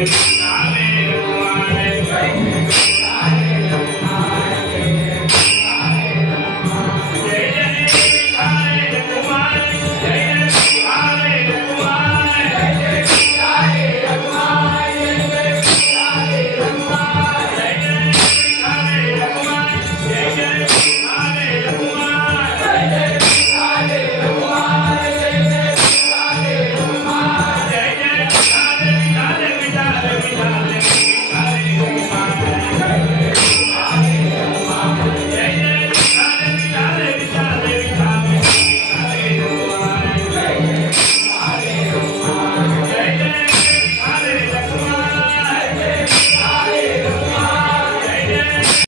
Gracias.